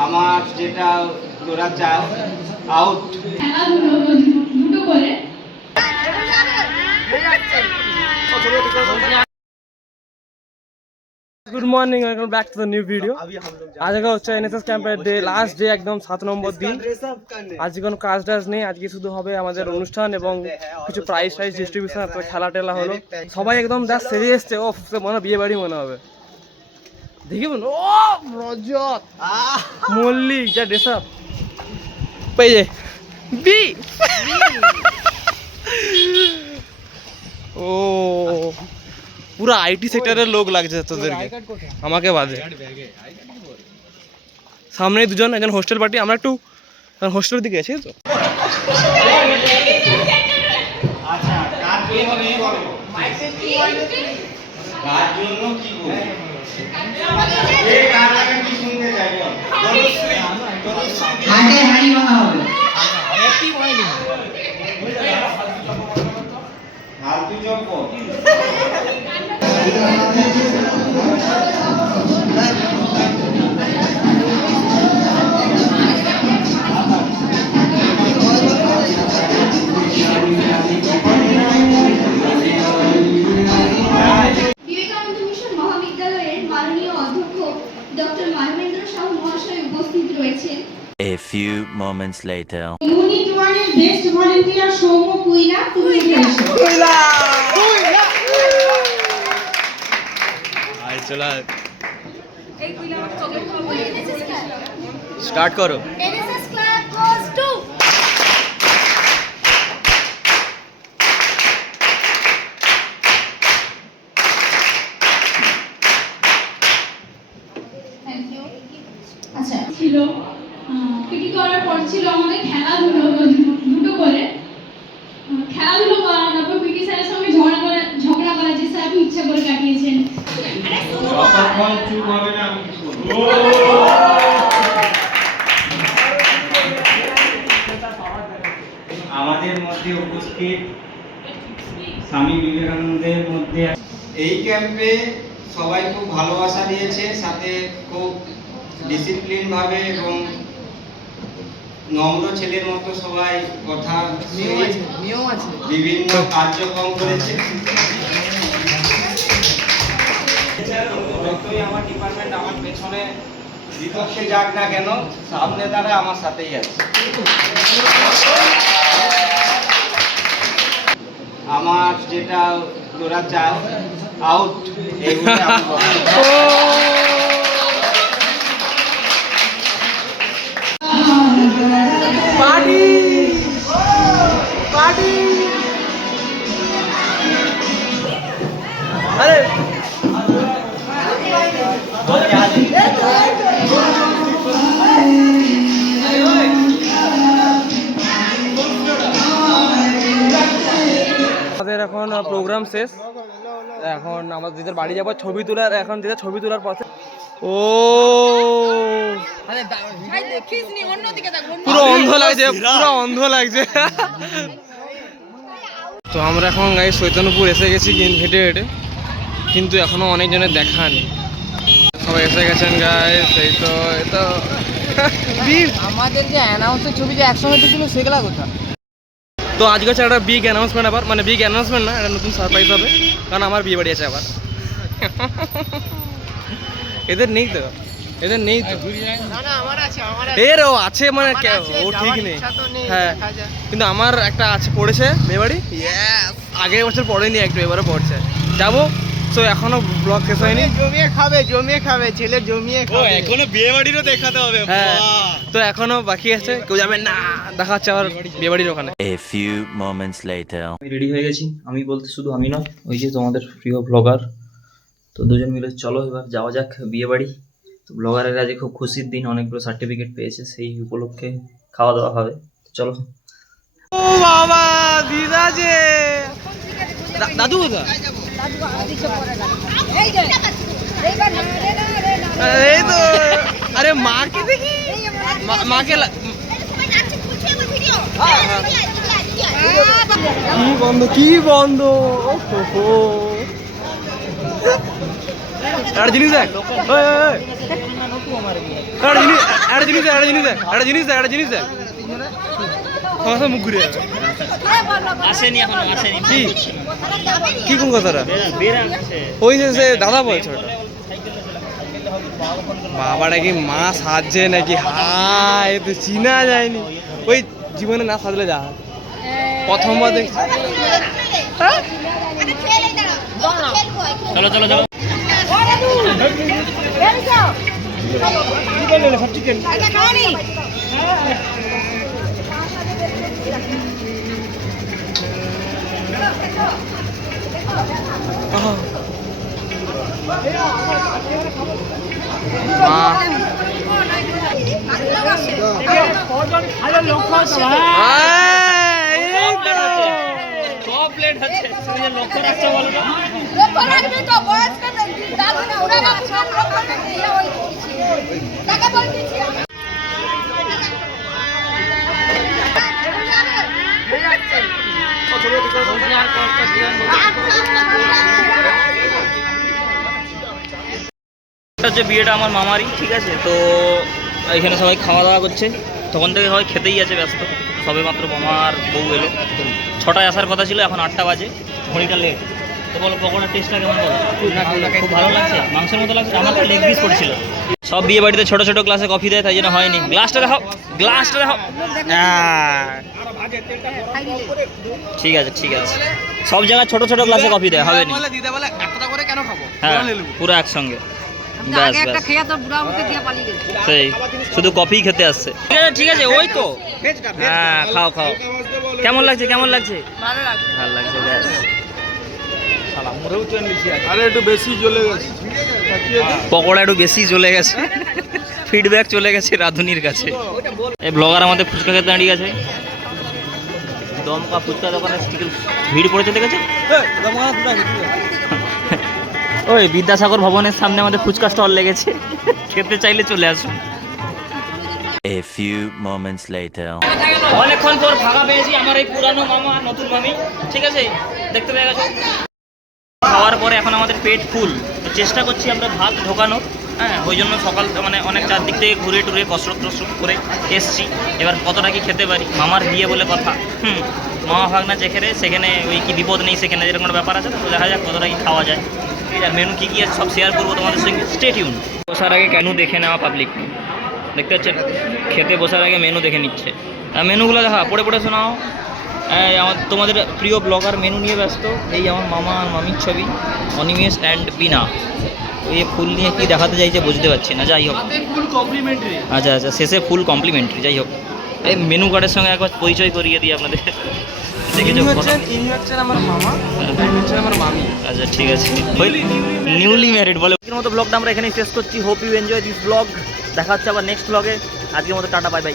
আমার যেটা তোরা চাও out. Good morning, welcome back to the new video. आज হচ্ছে এনএসএস ক্যাম্পের ডে, লাস্ট ডে, একদম 7 নম্বর দিন। আজকে কোনো কাজ টাজ নেই, আজকে শুধু হবে আমাদের অনুষ্ঠান এবং কিছু প্রাইজ ডিস্ট্রিবিউশন, খেলা টেলা হলো। সবাই একদম জাস্ট সেরে এসছে, ও মনে বিয়ে বাড়ি মনে হবে। দেখি ও রজত মল্লিক যা ড্রেস আপ পেয়ে বি ও পুরো আইটি সেক্টরের লোক লাগছে তোদেরকে, আমাকে বাদে। সামনে দুজন, একজন হোস্টেল পার্টি, আমরা একটু হোস্টেলের দিকে আছি। তো A few moments later. Unit 1 এর best volunteer সৌম্য কুইলা, তুমি এসো। কুইলা আই চলা এই কুইলা চকলেট খাবো। স্টার্ট করো। NSS class goes to আচ্ছা ছিল পিটি করার পর ছিল আমাদের খেলাধুলো দুটো করে খেলাধুলো করা, তারপর পিটি স্যারের সঙ্গে ঝগড়া করা যে স্যার আপনি ইচ্ছা করে কাটিয়েছেন। আমাদের মধ্যে উপস্থিত স্বামী বিবেকানন্দের মধ্যে এই ক্যাম্পে সবাই খুব ভালোবাসা দিয়েছে, সাথে খুব ডিসিপ্লিন ভাবে এবং নম্র ছেলের মতো সবাই কথা বিভিন্ন কার্যক্রম করেছে। যতই আমার ডিপার্টমেন্ট আমার পেছনে বিপক্ষে যাক না কেন, সামনে তারা আমার সাথেই আছে। আমার যেটা তোরা চাও আউট, এইগুলো আমি পার্টি পার্টি আরে আমাদের এখন প্রোগ্রাম শেষ, এখন আমাদের দিদার বাড়ি যাবো ছবি তোলার। এখন দিদার ছবি তোলার পথে ও পুরো অন্ধ লাগছে, পুরো অন্ধ লাগছে। তো আমরা এখন গাইস চৈতন্যপুর এসে গেছি হেঁটে হেঁটে, কিন্তু এখনো অনেকজনের দেখা নেই। সবাই এসে গেছেন গাইস। এই তো আমাদের যে অ্যানাউন্সের ছবি যে একসঙ্গে ছিল সেগুলা কোথা? তো আজকে হচ্ছে একটা বিগ অ্যানাউন্সমেন্ট, আবার মানে বিগ অ্যানাউন্সমেন্ট না, একটা নতুন সারপ্রাইজ হবে, কারণ আমার বিয়ে বাড়ি আছে আবার। এদের নেই তো, এদের নেই তো। এর ও আছে মানে ও ঠিক নেই, হ্যাঁ, কিন্তু আমার একটা আছে পড়েছে বিয়ে বাড়ি। আগের বছর পড়েনি একটু, এবারে পড়ছে, যাবো। তো এখনো ব্লগ শেষ হয়নি। জমিয়ে খাবে ছেলে, জমিয়ে খাবে। এখনো বিয়ে বাড়িরও দেখাতে হবে, হ্যাঁ। তো এখনো বাকি আছে, কেউ যাবে না, দেখা হচ্ছে আবার বিয়ে বাড়ির ওখানে। A few moments later. আমি রেডি হয়ে গেছি, আমি বলতে শুধু আমি নয়, ওই যে তোমাদের প্রিয় ব্লগার। তো দুজন মিলে চলো এবার যাওয়া যাক বিয়ে বাড়ি। তো ব্লগারের আজকে খুব খুশির দিন, অনেকগুলো সার্টিফিকেট পেয়েছে, সেই উপলক্ষে খাওয়া দাওয়া হবে। চলো। ও বাবা, দিদা যে দাদু কোথা? এই তো, আরে মাকে দেখি, মাকে কি বন্ধ একটা জিনিস দেখ, একটা দেখ আমার সব মুখ ঘুরে যাবে। আসেনি এখনো, আসেনি। কি কি কোন কথাটা? ওই যে সে দাদা বলছে ওটা। বাবাটা কি মা সাজছে নাকি? হাই এ তো চিনা যায়নি। ওই জীবনে না সাজলে যা হয়। প্রথমবার দেখছি। চলো চলো চলো। প্লেট হচ্ছে লক্ষ্য রাখতে বলো না। লক্ষ্য রাখবি তো, বয়স্ক দাদু না, ওরা বাবু সব লক্ষ্য রাখবি। ওই টাকা বলতেছি এটা হচ্ছে বিয়েটা আমার মামারই, ঠিক আছে। তো এখানে সবাই খাওয়া দাওয়া করছে, তখন থেকে সবাই খেতেই আছে ব্যস্ত। সবে মাত্র মামার বউ এলো, 6টায় আসার কথা ছিল, এখন 8টা বাজে, ঘড়িটা লেট। তো বলো পকোড়ার টেস্টটা কেমন বলো? খুব ভালো লাগছে, মাংসের মতো লাগছে। আমার তো লেগ পিস পড়ছিল। সব বিয়ে বাড়িতে ছোট ছোট গ্লাসে কফি দেয়, তাই জন্য হয়নি। গ্লাসটা দেখাও, গ্লাসটা দেখাও। ঠিক আছে ঠিক আছে, সব জায়গায় ছোট ছোট গ্লাসে কফি দেয়, হবে না। দিদা বলে একটা করে কেন খাবো? হ্যাঁ পুরো একসঙ্গে, ব্যাস ব্যাস। সেই শুধু কফি খেতে আসছে। ঠিক আছে ঠিক আছে, ওই তো। হ্যাঁ খাও খাও। কেমন লাগছে কেমন লাগছে? ভালো লাগছে, ব্যাস। আরে একটু বেশি জ্বলে গেছে। পকোড়া একটু বেশি জ্বলে গেছে, ফিডব্যাক চলে গেছে রাধুনির কাছে। এই ব্লগার আমাদের ফুচকা খেতে দাঁড়িয়ে গেছে। দমকা ফুচকা দোকানে ভিড় পড়েছে, দেখেছো? ওই বিদ্যাসাগর ভবনের সামনে আমাদের ফুচকা স্টল লেগেছে, খেতে চাইলে চলে আসুন। A few moments later. অনেকক্ষণ পর ফাঁকা পেয়েছি আমার এই পুরানো মামা আর নতুন মামি, ঠিক আছে, দেখতে পেয়ে গেছো। খাওয়ার পরে এখন আমাদের পেট ফুল, তো চেষ্টা করছি আমরা ভাত ঢোকানোর। হ্যাঁ ওই জন্য সকাল মানে অনেক চারদিক থেকে ঘুরে টুরে কসরত টসরত করে এসছি। এবার কতটা কি খেতে পারি, মামার বিয়ে বলে কথা। মামা ভাগনা যেখানে সেখানে ওই কি বিপদ নেই সেখানে, যেরকম একটা ব্যাপার আছে। তো দেখা যাক কতটা কি খাওয়া যায়। আর মেনু কী কী আছে সব শেয়ার করবো তোমাদের সঙ্গে, স্টে টিউন। বসার আগে কেন দেখে নেওয়া পাবলিক, দেখতে পাচ্ছেন খেতে বসার আগে মেনু দেখে নিচ্ছে। মেনুগুলো দেখা পড়ে পড়ে শোনাও। আমার তোমাদের প্রিয় ব্লগার মেনু নিয়ে ব্যস্ত। এই আমার মামা আর মামির ছবি, অনিমেষ অ্যান্ড বিনা। ওই ফুল নিয়ে কি দেখাতে চাইছে বুঝতে পারছি না, যাই হোক। আচ্ছা আচ্ছা, শেষে ফুল কমপ্লিমেন্টারি, যাই হোক। এই মেনু কার্ডের সঙ্গে একবার পরিচয় করিয়ে দিই আপনাদের। আমার মামা, আমার মামি। আচ্ছা ঠিক আছে, নিউলি ম্যারিড বলে। আজকের মতো ব্লগটা আমরা এখানেই শেষ করছি। Hope you enjoy this blog. দেখা হচ্ছে আবার নেক্সট ব্লগে। আজকের মতো টাটা, বাই বাই।